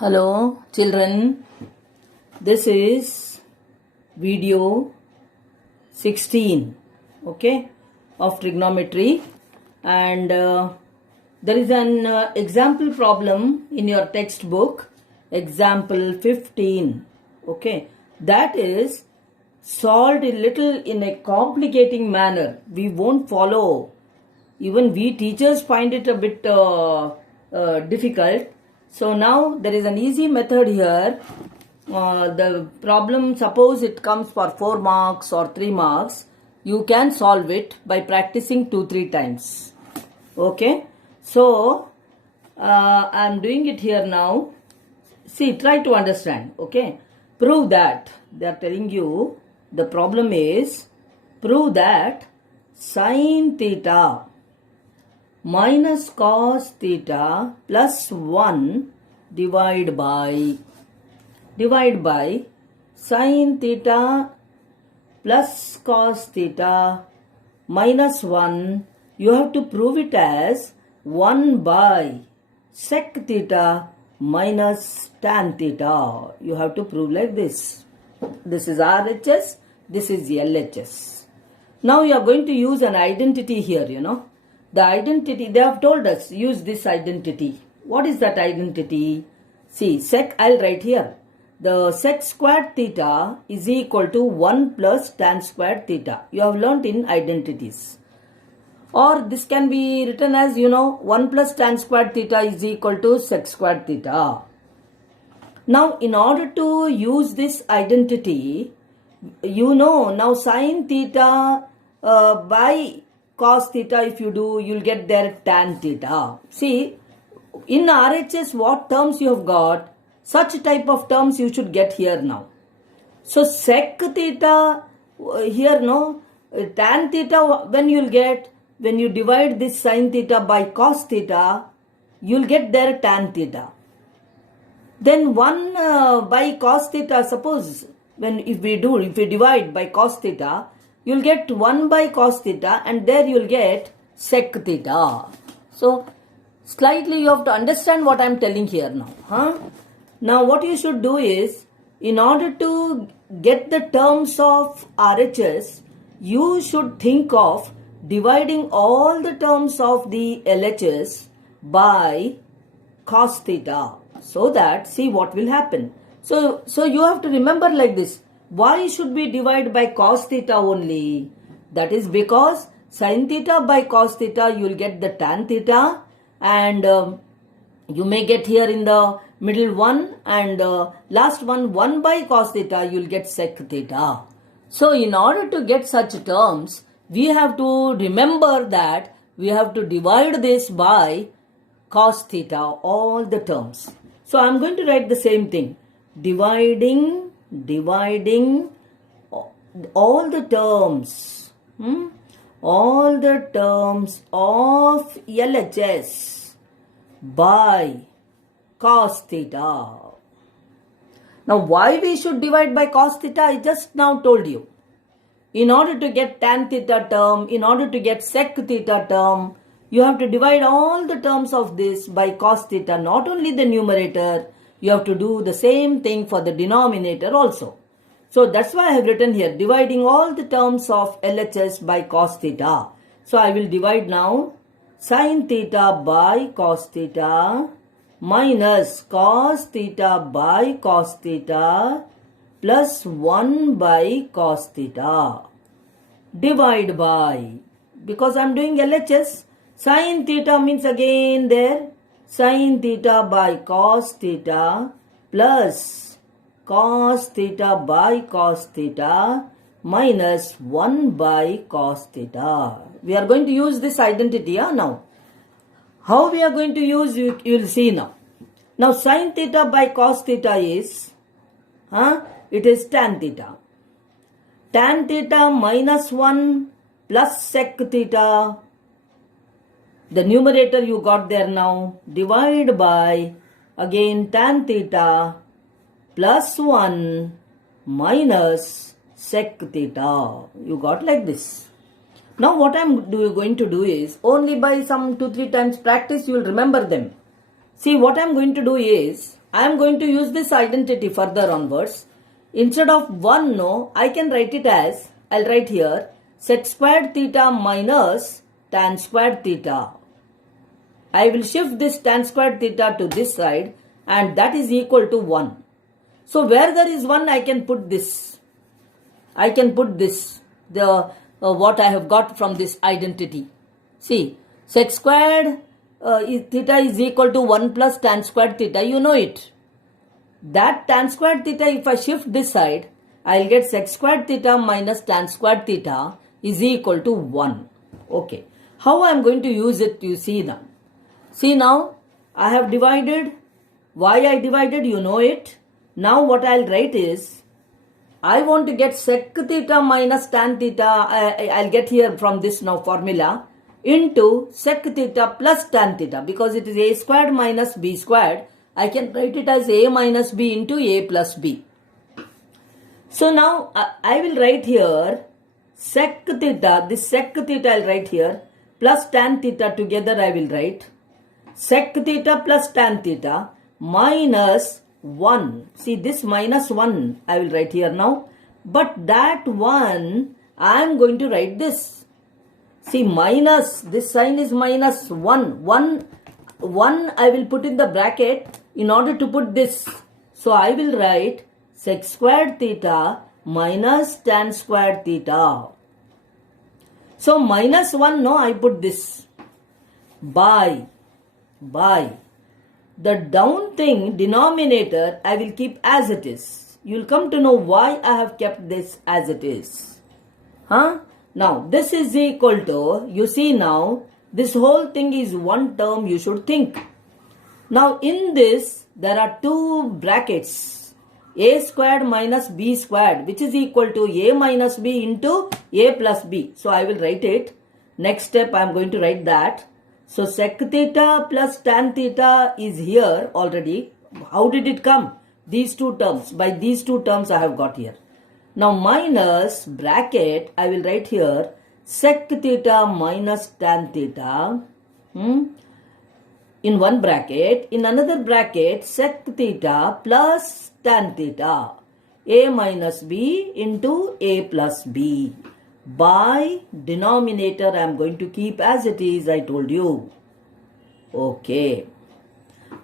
Hello children, this is video 16 of trigonometry, and there is an example problem in your textbook, example 15, that is solved a little in a complicating manner. We won't follow, even we teachers find it a bit difficult. So now there is an easy method here. The problem, suppose it comes for 4 marks or 3 marks, you can solve it by practicing 2-3 times. Okay, so I am doing it here now. See, try to understand. Okay, prove that. They are telling you the problem is prove that sin theta minus cos theta plus 1 divide by sin theta plus cos theta minus 1. You have to prove it as 1 by sec theta minus tan theta. You have to prove like this. This is RHS, this is LHS. Now you are going to use an identity here, The identity, they have told us, use this identity. What is that identity? See, sec, I'll write here. The sec squared theta is equal to 1 plus tan squared theta. You have learnt in identities. Or this can be written as, 1 plus tan squared theta is equal to sec squared theta. Now, in order to use this identity, now sin theta by cos theta, if you do, you'll get there tan theta. See, in RHS, what terms you have got, such type of terms you should get here now. So, sec theta, here, tan theta, when you divide this sin theta by cos theta, you'll get there tan theta. Then 1 by cos theta, suppose, if we divide by cos theta, you'll get 1 by cos theta, and there you'll get sec theta. So, slightly you have to understand what I am telling here now. Now, what you should do is, in order to get the terms of RHS, you should think of dividing all the terms of the LHS by cos theta. So that, see what will happen. So you have to remember like this. Why should we divide by cos theta only? That is because sin theta by cos theta, you will get the tan theta, and you may get here in the middle one, and last one 1 by cos theta, you will get sec theta. So in order to get such terms, we have to remember that we have to divide this by cos theta, all the terms. So I am going to write the same thing. Dividing all the terms, all the terms of LHS by cos theta. Now, why we should divide by cos theta, I just now told you. In order to get tan theta term, in order to get sec theta term, you have to divide all the terms of this by cos theta, not only the numerator, you have to do the same thing for the denominator also. So that's why I have written here, dividing all the terms of LHS by cos theta. So I will divide now sin theta by cos theta minus cos theta by cos theta plus 1 by cos theta. Divide by, because I am doing LHS, sin theta means again there, sin theta by cos theta plus cos theta by cos theta minus 1 by cos theta. We are going to use this identity now. How we are going to use, you will see now. Now sin theta by cos theta is, it is tan theta. Tan theta minus 1 plus sec theta. The numerator you got there now. Divide by, again, tan theta plus 1 minus sec theta. You got like this. Now what I am going to do is, only by some 2-3 times practice you will remember them. See, what I am going to do is, I am going to use this identity further onwards. Instead of 1, no, I can write it as, I'll write here, sec squared theta minus tan squared theta. I will shift this tan squared theta to this side, and that is equal to 1. So where there is 1, I can put this. I can put this, what I have got from this identity. See, sec squared theta is equal to 1 plus tan squared theta. You know it. That tan squared theta, if I shift this side, I will get sec squared theta minus tan squared theta is equal to 1. Okay. How I am going to use it, you see now. See now, I have divided. Why I divided, you know it. Now what I will write is, I want to get sec theta minus tan theta, I will get here from this now formula, into sec theta plus tan theta, because it is a squared minus b squared. I can write it as a minus b into a plus b. So now I will write here sec theta, this sec theta I will write here, plus tan theta together I will write. Sec theta plus tan theta minus 1. See, this minus 1 I will write here now. But that 1 I am going to write this. See, minus, this sign is minus 1. 1 I will put in the bracket in order to put this. So I will write sec squared theta minus tan squared theta. So minus 1, no, I put this. By the down thing, denominator, I will keep as it is. You will come to know why I have kept this as it is. Now, this is equal to, you see now, this whole thing is one term you should think. Now, in this, there are two brackets, a squared minus b squared, which is equal to a minus b into a plus b. So, I will write it. Next step, I am going to write that. So, sec theta plus tan theta is here already. How did it come? These two terms. By these two terms I have got here. Now, minus bracket, I will write here sec theta minus tan theta. In one bracket. In another bracket, sec theta plus tan theta. A minus b into a plus b. By denominator I am going to keep as it is, I told you. Okay.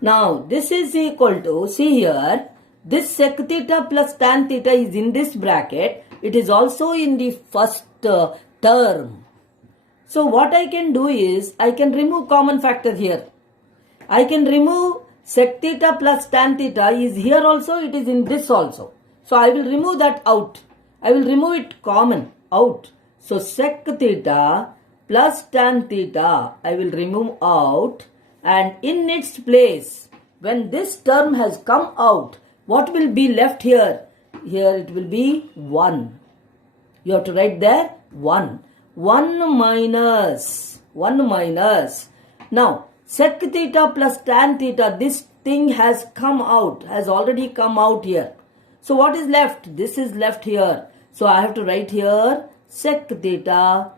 Now this is equal to, see here, this sec theta plus tan theta is in this bracket. It is also in the first term. So what I can do is, I can remove common factor here. I can remove sec theta plus tan theta is here also, it is in this also. So I will remove that out. I will remove it common out. So sec theta plus tan theta I will remove out, and in its place, when this term has come out, what will be left here? Here it will be 1. You have to write there 1. 1 minus. Now sec theta plus tan theta, this thing has come out, has already come out here. So what is left? This is left here. So I have to write here sec theta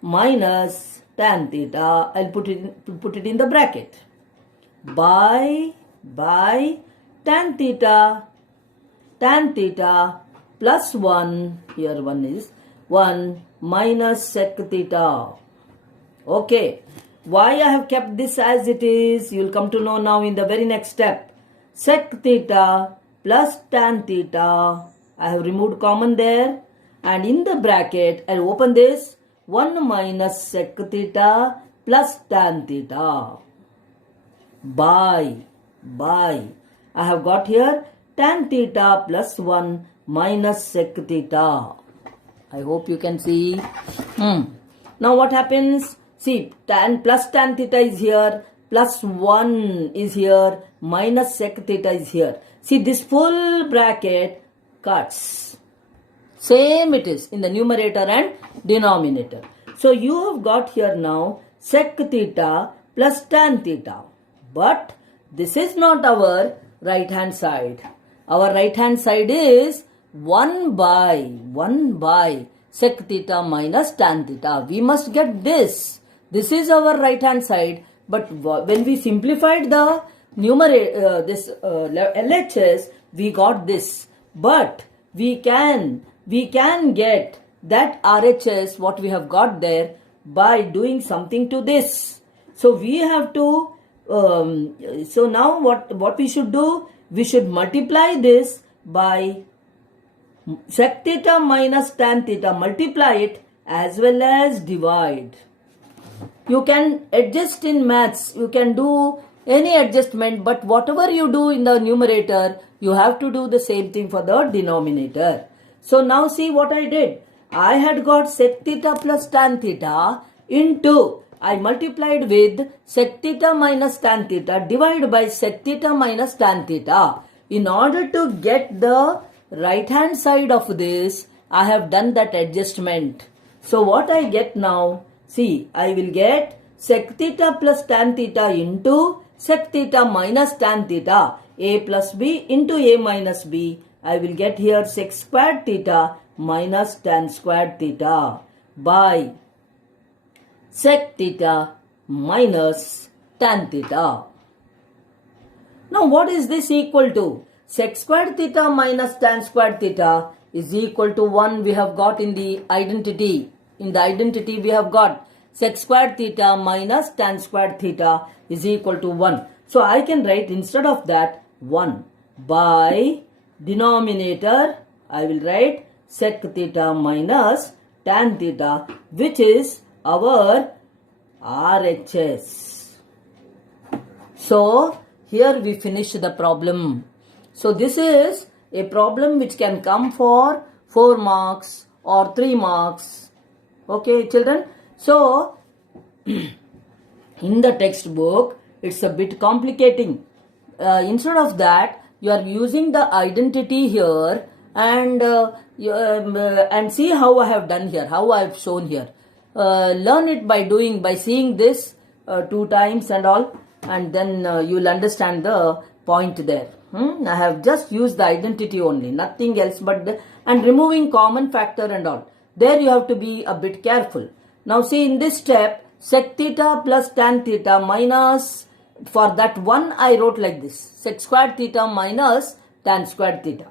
minus tan theta. I'll put it in the bracket. By tan theta plus 1, here 1 is 1 minus sec theta. Okay. Why I have kept this as it is, you will come to know now in the very next step. Sec theta plus tan theta, I have removed common there, and in the bracket I will open this 1 minus sec theta plus tan theta. By I have got here tan theta plus 1 minus sec theta. I hope you can see. Now what happens? See, tan plus tan theta is here, plus 1 is here, minus sec theta is here. See, this full bracket cuts. Same it is in the numerator and denominator. So you have got here now sec theta plus tan theta. But this is not our right hand side. Our right hand side is 1 by sec theta minus tan theta. We must get this. This is our right hand side. But when we simplified the numerator, this LHS, we got this, but we can get that RHS what we have got there by doing something to this. So we have to so now what we should do, we should multiply this by sec theta minus tan theta, multiply it as well as divide. You can adjust in maths, you can do any adjustment, but whatever you do in the numerator, you have to do the same thing for the denominator. So now see what I did. I had got sec theta plus tan theta into, I multiplied with sec theta minus tan theta divided by sec theta minus tan theta. In order to get the right hand side of this, I have done that adjustment. So what I get now, see, I will get sec theta plus tan theta into sec theta minus tan theta, a plus b into a minus b. I will get here sec squared theta minus tan squared theta by sec theta minus tan theta. Now what is this equal to? Sec squared theta minus tan squared theta is equal to 1 we have got in the identity. In the identity we have got sec squared theta minus tan squared theta is equal to 1. So I can write instead of that 1 by denominator I will write sec theta minus tan theta, which is our RHS. So here we finish the problem. So this is a problem which can come for 4 marks or 3 marks. Okay, children. So in the textbook it's a bit complicating. Instead of that, you are using the identity here and see how I have done here, how I have shown here. Learn it by seeing this 2 times and all, and then you will understand the point there. I have just used the identity only, nothing else but and removing common factor and all. There you have to be a bit careful. Now see, in this step, sec theta plus tan theta minus, for that one I wrote like this, sec squared theta minus tan squared theta.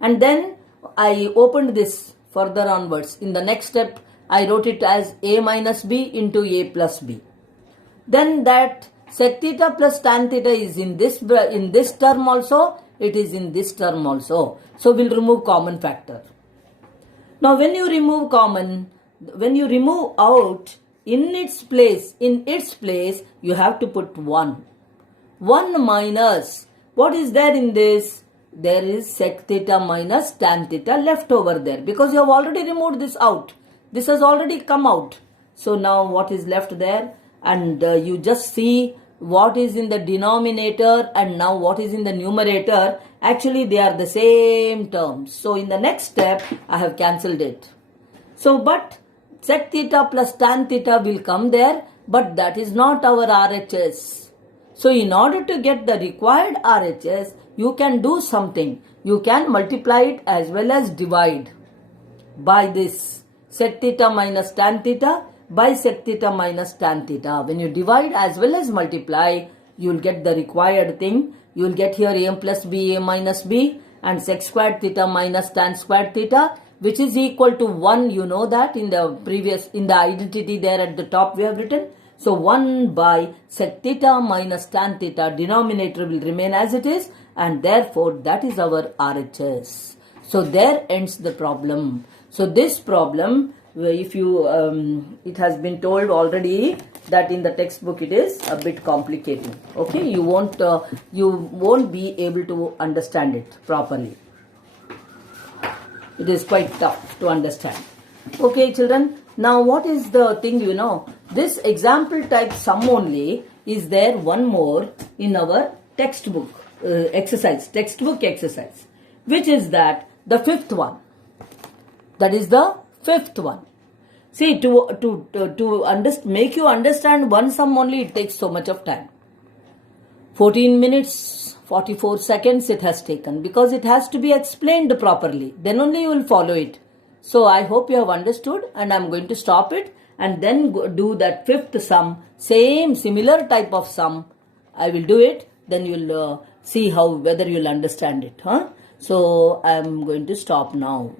And then I opened this further onwards. In the next step, I wrote it as a minus b into a plus b. Then that sec theta plus tan theta is in this term also, it is in this term also. So we'll remove common factor. Now when you remove out, in its place, you have to put 1. 1 minus, what is there in this? There is sec theta minus tan theta left over there, because you have already removed this out. This has already come out. So now what is left there? And you just see what is in the denominator and now what is in the numerator. Actually they are the same terms. So in the next step I have cancelled it. So but sec theta plus tan theta will come there, but that is not our RHS. So in order to get the required RHS, you can do something. You can multiply it as well as divide by this sec theta minus tan theta by sec theta minus tan theta. When you divide as well as multiply, you will get the required thing. You will get here a plus b, a minus b, and sec squared theta minus tan squared theta, which is equal to 1. You know that in the identity there at the top we have written. So 1 by sec theta minus tan theta, denominator will remain as it is, and therefore that is our RHS. So there ends the problem. So this problem, if you it has been told already that in the textbook it is a bit complicated. Okay, you won't be able to understand it properly. It is quite tough to understand. Okay, children. Now what is the thing, this example type sum only is there one more in our textbook exercise, which is that the 5th one. That is the 5th one. See, to make you understand one sum only, it takes so much of time. 14 minutes, 44 seconds it has taken, because it has to be explained properly. Then only you will follow it. So I hope you have understood, and I am going to stop it and then do that 5th sum, similar type of sum. I will do it then you'll see how whether you'll understand it. So I am going to stop now.